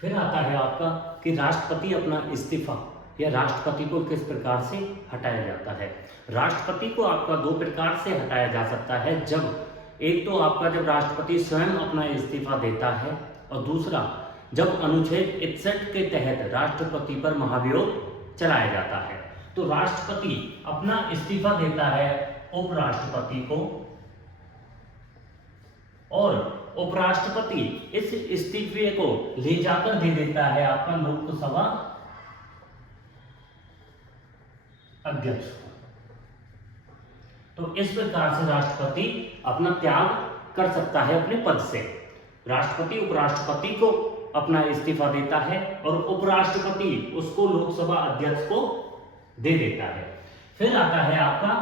फिर आता है आपका कि राष्ट्रपति अपना इस्तीफा या राष्ट्रपति को किस प्रकार से हटाया जाता है। राष्ट्रपति को आपका दो प्रकार से हटाया जा सकता है। जब एक तो आपका जब राष्ट्रपति स्वयं अपना इस्तीफा देता है, और दूसरा जब अनुच्छेद 61 के तहत राष्ट्रपति पर महाभियोग चलाया जाता है। तो राष्ट्रपति अपना इस्तीफा देता है उपराष्ट्रपति को, और उपराष्ट्रपति इस इस्तीफे को ले जाकर दे देता है आपका लोकसभा अध्यक्ष को। तो इस प्रकार से राष्ट्रपति अपना त्याग कर सकता है अपने पद से। राष्ट्रपति उपराष्ट्रपति को अपना इस्तीफा देता है और उपराष्ट्रपति उसको लोकसभा अध्यक्ष को दे देता है। फिर आता है आपका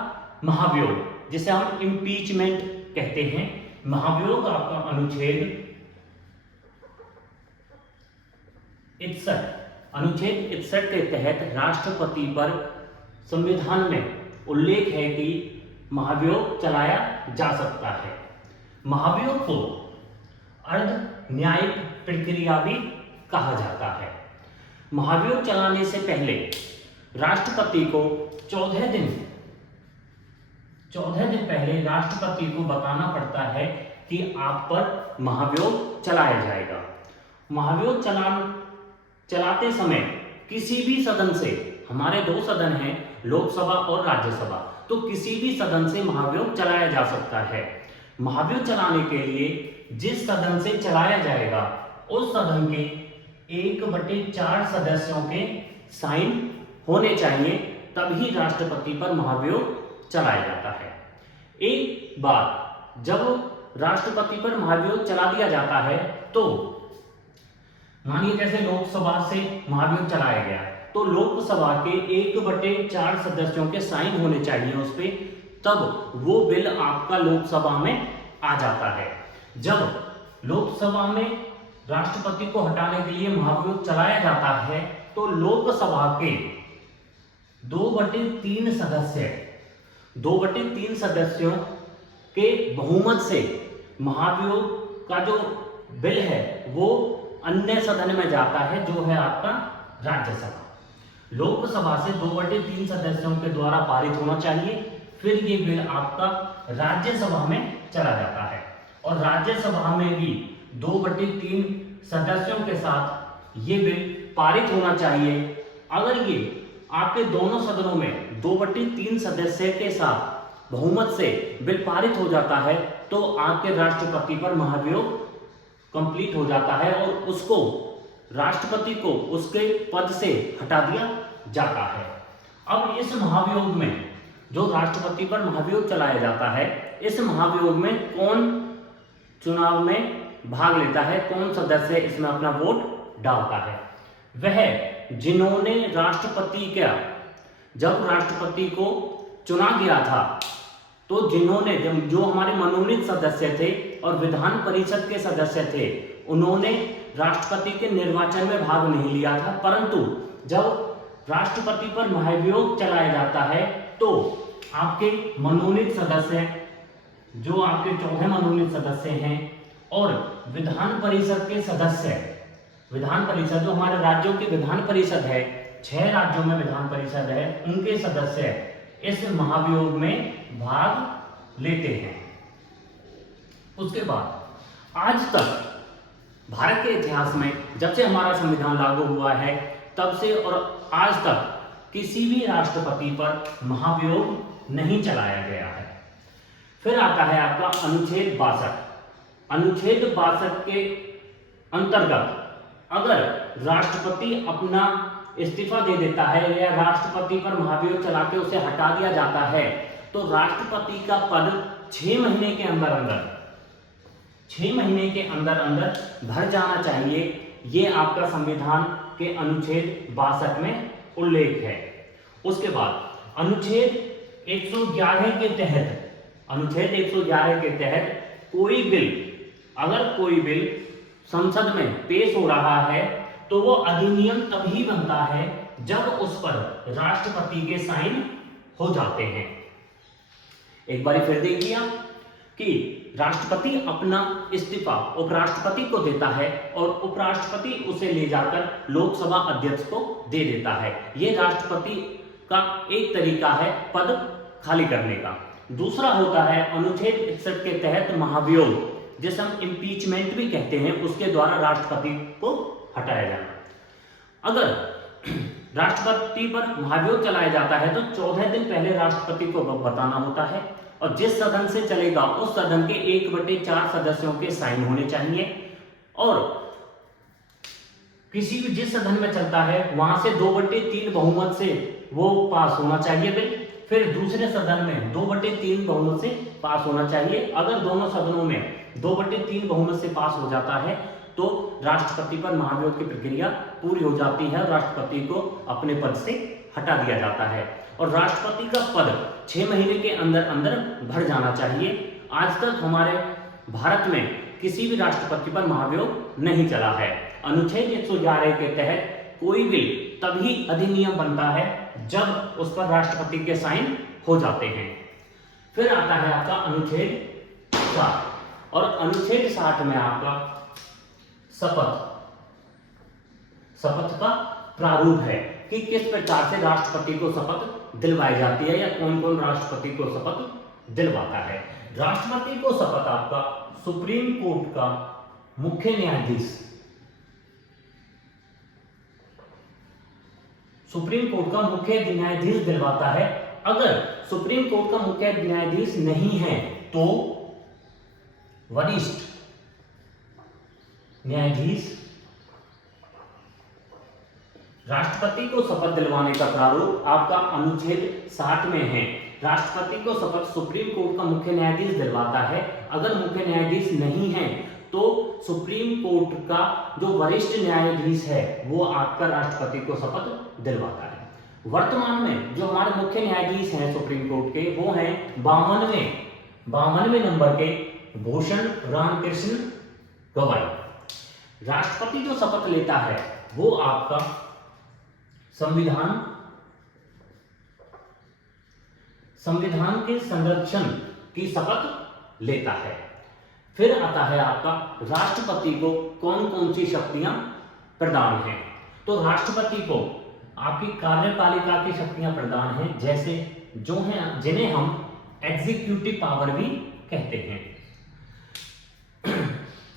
महाभियोग, जिसे हम इम्पीचमेंट कहते हैं। महाभियोग आपका अनुच्छेद 61 के तहत राष्ट्रपति पर संविधान में उल्लेख है कि महाभियोग चलाया जा सकता है। महाभियोग को अर्ध न्यायिक प्रक्रिया भी कहा जाता है। महाभियोग चलाने से पहले राष्ट्रपति को 14 दिन पहले राष्ट्रपति को बताना पड़ता है कि आप पर महाभियोग चलाया जाएगा। महाभियोग चलाते समय किसी भी सदन से, हमारे दो सदन हैं, लोकसभा और राज्यसभा, तो किसी भी सदन से महाभियोग चलाया जा सकता है। महाभियोग चलाने के लिए जिस सदन से चलाया जाएगा उस सदन के 1/4 सदस्यों के साइन होने चाहिए, तभी राष्ट्रपति पर महाभियोग चलाया जाता है। एक बार जब राष्ट्रपति पर महाभियोग चला दिया जाता है, तो मानिए जैसे लोकसभा से महाभियोग चलाया गया, तो लोकसभा के 1/4 सदस्यों के साइन होने चाहिए उस पे, तब वो बिल आपका लोकसभा में आ जाता है। जब लोकसभा में राष्ट्रपति को हटाने के लिए महाभियोग चलाया जाता है, तो लोकसभा के 2/3 सदस्यों के बहुमत से महाभियोग का जो बिल है वो अन्य सदन में जाता है, जो है आपका राज्यसभा। लोकसभा से 2/3 सदस्यों के द्वारा पारित होना चाहिए, फिर ये बिल आपका राज्यसभा में चला जाता है, और राज्यसभा में भी 2/3 सदस्यों के साथ ये बिल पारित होना चाहिए। अगर ये आपके दोनों सदनों में 2/3 सदस्य के साथ बहुमत से बिल पारित हो जाता है, तो आपके राष्ट्रपति पर महाभियोग कंप्लीट हो जाता है और उसको, राष्ट्रपति को उसके पद से हटा दिया जाता है। अब इस महाभियोग में जो राष्ट्रपति पर महाभियोग चलाया जाता है, इस महाभियोग में कौन चुनाव में भाग लेता है, कौन सदस्य इसमें अपना वोट डालता है? वह जिन्होंने राष्ट्रपति का, जब राष्ट्रपति को चुना गया था, तो जिन्होंने, जो हमारे मनोनीत सदस्य थे और विधान परिषद के सदस्य थे, उन्होंने राष्ट्रपति के निर्वाचन में भाग नहीं लिया था, परंतु जब राष्ट्रपति पर महाभियोग चलाया जाता है, तो आपके मनोनीत सदस्य, जो आपके 14 मनोनीत सदस्य हैं, और विधान परिषद के सदस्य, विधान परिषद जो हमारे राज्यों की विधान परिषद है, 6 राज्यों में विधान परिषद है, उनके सदस्य इस महाभियोग में भाग लेते हैं। उसके बाद आज तक भारत के इतिहास में, जब से हमारा संविधान लागू हुआ है तब से और आज तक किसी भी राष्ट्रपति पर महाभियोग नहीं चलाया गया है। फिर आता है आपका अनुच्छेद 62। अनुच्छेद 62 के अंतर्गत अगर राष्ट्रपति अपना इस्तीफा दे देता है या राष्ट्रपति पर महाभियोग चला के उसे हटा दिया जाता है, तो राष्ट्रपति का पद 6 महीने के अंदर भर जाना चाहिए। ये आपका संविधान के अनुच्छेद 62 में उल्लेख है। उसके बाद अनुच्छेद 111 के तहत कोई बिल, अगर कोई बिल संसद में पेश हो रहा है, तो वो अधिनियम तभी बनता है जब उस पर राष्ट्रपति के साइन हो जाते हैं। एक बार फिर देखिए कि राष्ट्रपति अपना इस्तीफा उपराष्ट्रपति को देता है और उपराष्ट्रपति उसे ले जाकर लोकसभा अध्यक्ष को दे देता है। यह राष्ट्रपति का एक तरीका है पद खाली करने का। दूसरा होता है अनुच्छेद 61 के तहत महाभियोग, जिसे हम इम्पीचमेंट भी कहते हैं, उसके द्वारा राष्ट्रपति को हटाया जाना। अगर राष्ट्रपति पर महाभियोग चलाया जाता है तो 14 दिन पहले राष्ट्रपति को बताना होता है और जिस सदन से चलेगा उस सदन के 1/4 सदस्यों के साइन होने चाहिए और किसी भी जिस सदन में चलता है वहां से 2/3 बहुमत से वो पास होना चाहिए बिल। फिर दूसरे सदन में 2/3 बहुमत से पास होना चाहिए। अगर दोनों सदनों में 2/3 बहुमत से पास हो जाता है तो राष्ट्रपति पर महाभियोग की प्रक्रिया पूरी हो जाती है और राष्ट्रपति को अपने पद से हटा दिया जाता है और राष्ट्रपति का पद 6 महीने के अंदर अंदर भर जाना चाहिए। आज तक हमारे भारत में किसी भी राष्ट्रपति पर महाभियोग नहीं चला है। अनुच्छेद 111 के तहत कोई बिल तभी अधिनियम बनता है जब उस पर राष्ट्रपति के साइन हो जाते हैं। फिर आता है आपका अनुच्छेद 60 और अनुच्छेद 60 में आपका शपथ का प्रारूप है कि किस प्रकार से राष्ट्रपति को शपथ दिलवाई जाती है या कौन कौन राष्ट्रपति को शपथ दिलवाता है। राष्ट्रपति को शपथ आपका सुप्रीम कोर्ट का मुख्य न्यायाधीश दिलवाता है। अगर सुप्रीम कोर्ट का मुख्य न्यायाधीश नहीं है तो वरिष्ठ न्यायाधीश राष्ट्रपति को शपथ दिलवाने का प्रारूप आपका अनुच्छेद 60 में है। राष्ट्रपति को शपथ सुप्रीम कोर्ट का मुख्य न्यायाधीश दिलवाता है। अगर मुख्य न्यायाधीश नहीं है तो सुप्रीम कोर्ट का जो वरिष्ठ न्यायाधीश है वो आपका राष्ट्रपति को शपथ दिलवाता है। वर्तमान में जो हमारे मुख्य न्यायाधीश हैं सुप्रीम कोर्ट के वो हैं 52वें नंबर के भूषण रामकृष्ण गवाई। राष्ट्रपति जो शपथ लेता है वो आपका संविधान के संरक्षण की शपथ लेता है। फिर आता है आपका राष्ट्रपति को कौन कौन सी शक्तियां प्रदान हैं। तो राष्ट्रपति को आपकी कार्यपालिका की शक्तियां प्रदान हैं, जैसे जो हैं जिन्हें हम एग्जीक्यूटिव पावर भी कहते हैं।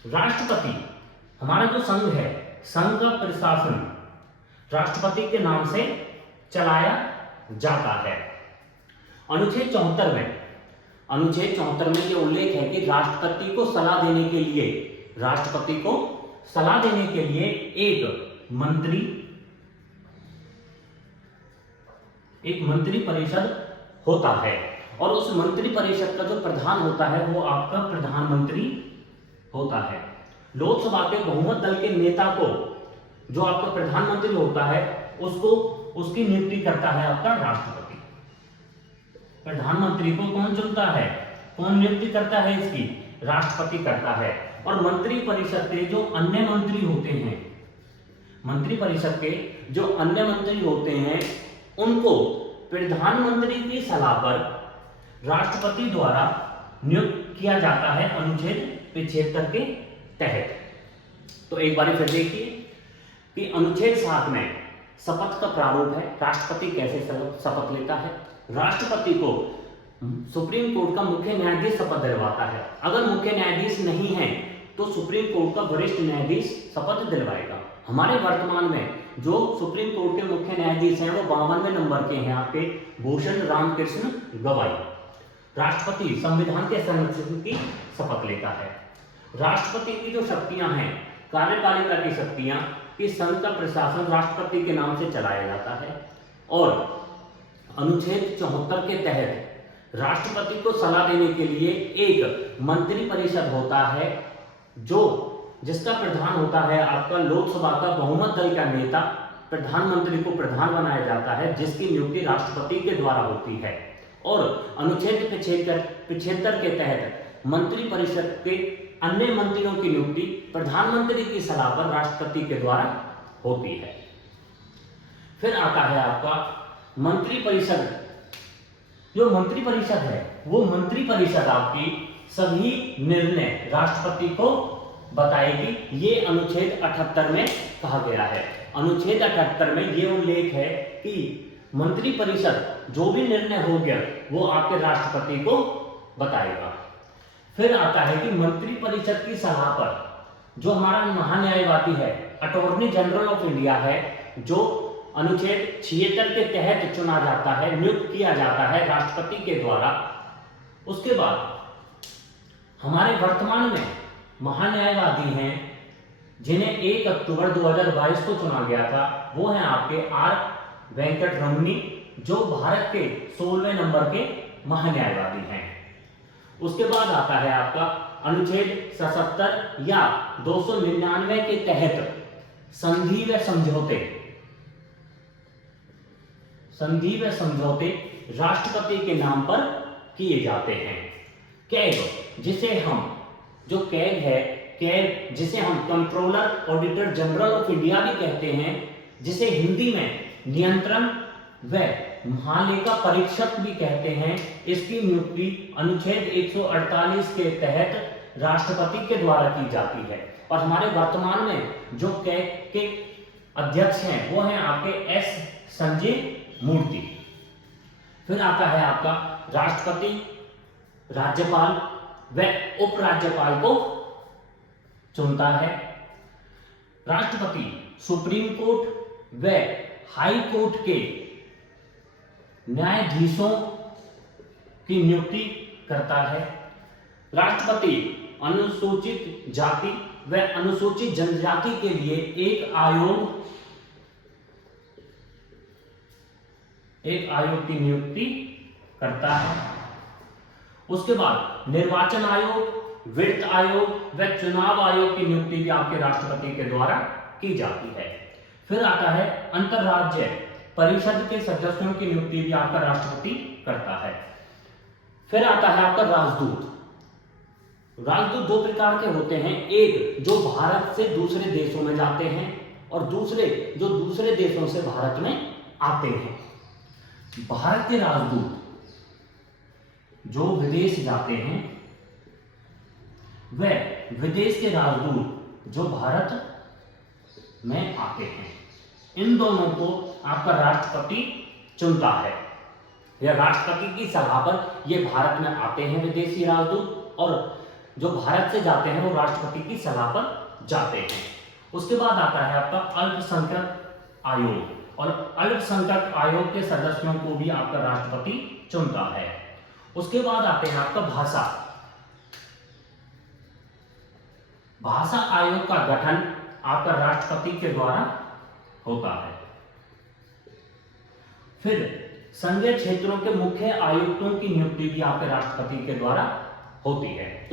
राष्ट्रपति हमारा जो संघ है, संघ का प्रशासन राष्ट्रपति के नाम से चलाया जाता है। अनुच्छेद 74 में ये उल्लेख है कि राष्ट्रपति को सलाह देने के लिए एक मंत्री परिषद होता है और उस मंत्री परिषद का जो प्रधान होता है वो आपका प्रधानमंत्री होता है। लोकसभा के बहुमत दल के नेता को जो आपका प्रधानमंत्री होता है उसकी नियुक्ति करता है आपका राष्ट्रपति। प्रधानमंत्री को कौन चुनता है, कौन नियुक्ति करता है, इसकी राष्ट्रपति करता है। और मंत्री परिषद के जो अन्य मंत्री होते हैं उनको प्रधानमंत्री की सलाह पर राष्ट्रपति द्वारा नियुक्त किया जाता है अनुच्छेद 75 के तहत। तो एक बार फिर देखिए कि अनुच्छेद 7 में शपथ का प्रारूप है। राष्ट्रपति कैसे शपथ लेता है। राष्ट्रपति को सुप्रीम कोर्ट का मुख्य न्यायाधीश शपथ दिलवाता है। अगर मुख्य न्यायाधीश नहीं है तो सुप्रीम कोर्ट का वरिष्ठ न्यायाधीश शपथ दिलवाएगा। हमारे वर्तमान में जो सुप्रीम कोर्ट के मुख्य न्यायाधीश हैं वो 52वें नंबर के हैं आपके भूषण रामकृष्ण गवाई। राष्ट्रपति संविधान के संरक्षण की शपथ लेता है। राष्ट्रपति की जो शक्तियां हैं, कार्यपालिका की शक्तियां, कि संघ का प्रशासन राष्ट्रपति के नाम से चलाया जाता है और अनुच्छेद 74 के तहत राष्ट्रपति को सलाह देने के लिए एक मंत्री परिषद होता है जिसका प्रधान होता है आपका लोकसभा का बहुमत दल का नेता। प्रधानमंत्री को प्रधान बनाया जाता है जिसकी नियुक्ति राष्ट्रपति के द्वारा होती है। और अनुच्छेद 75 के तहत मंत्री परिषद के अन्य मंत्रियों की नियुक्ति प्रधानमंत्री की सलाह पर राष्ट्रपति के द्वारा होती है। फिर आता है आपका मंत्री परिषद। जो मंत्री परिषद है वो मंत्री परिषद आपकी सभी निर्णय राष्ट्रपति को बताएगी। ये अनुच्छेद 78 में कहा गया है। अनुच्छेद 78 में ये उल्लेख है कि मंत्रिपरिषद जो भी निर्णय हो गया वो आपके राष्ट्रपति को बताएगा। फिर आता है कि मंत्रिपरिषद की सलाह पर जो हमारा महान्यायवादी है, अटॉर्नी जनरल ऑफ इंडिया है, जो अनुच्छेद 76 के तहत चुना जाता है, नियुक्त किया जाता है राष्ट्रपति के द्वारा। उसके बाद हमारे वर्तमान में महान्यायवादी हैं जिन्हें 1 अक्टूबर 2022 को चुना गया था, वो हैं आपके आर वेंकट रमनी, जो भारत के 16वें नंबर के महान्यायवादी हैं। उसके बाद आता है आपका अनुच्छेद 77 या 299 के तहत संधि व समझौते राष्ट्रपति के नाम पर किए जाते हैं। कैग, जिसे हम जिसे हम controller auditor general of India भी कहते हैं, जिसे हिंदी में नियंत्रण व महालेखा परीक्षक भी कहते हैं, इसकी नियुक्ति अनुच्छेद 148 के तहत राष्ट्रपति के द्वारा की जाती है। और हमारे वर्तमान में जो कैग के अध्यक्ष हैं वो हैं आपके एस संजय मूर्ति। फिर आता है आपका राष्ट्रपति राज्यपाल व उपराज्यपाल को चुनता है। राष्ट्रपति सुप्रीम कोर्ट व हाई कोर्ट के न्यायाधीशों की नियुक्ति करता है। राष्ट्रपति अनुसूचित जाति व अनुसूचित जनजाति के लिए एक आयोग की नियुक्ति करता है। उसके बाद निर्वाचन आयोग, वित्त आयोग व चुनाव आयोग की नियुक्ति भी आपके राष्ट्रपति के द्वारा की जाती है। फिर आता है अंतरराज्य परिषद के सदस्यों की नियुक्ति भी आपका राष्ट्रपति करता है। फिर आता है आपका राजदूत। राजदूत दो प्रकार के होते हैं, एक जो भारत से दूसरे देशों में जाते हैं और दूसरे जो दूसरे देशों से भारत में आते हैं। भारत के राजदूत जो विदेश जाते हैं व विदेश के राजदूत जो भारत में आते हैं, इन दोनों को आपका राष्ट्रपति चुनता है। या राष्ट्रपति की सलाह पर ये भारत में आते हैं विदेशी राजदूत, और जो भारत से जाते हैं वो राष्ट्रपति की सलाह पर जाते हैं। उसके बाद आता है आपका अल्पसंख्यक आयोग, और अल्पसंख्यक आयोग के सदस्यों को भी आपका राष्ट्रपति चुनता है। उसके बाद आते हैं आपका भाषा आयोग का गठन आपका राष्ट्रपति के द्वारा होता है। फिर संघीय क्षेत्रों के मुख्य आयुक्तों की नियुक्ति भी आपके राष्ट्रपति के द्वारा होती है।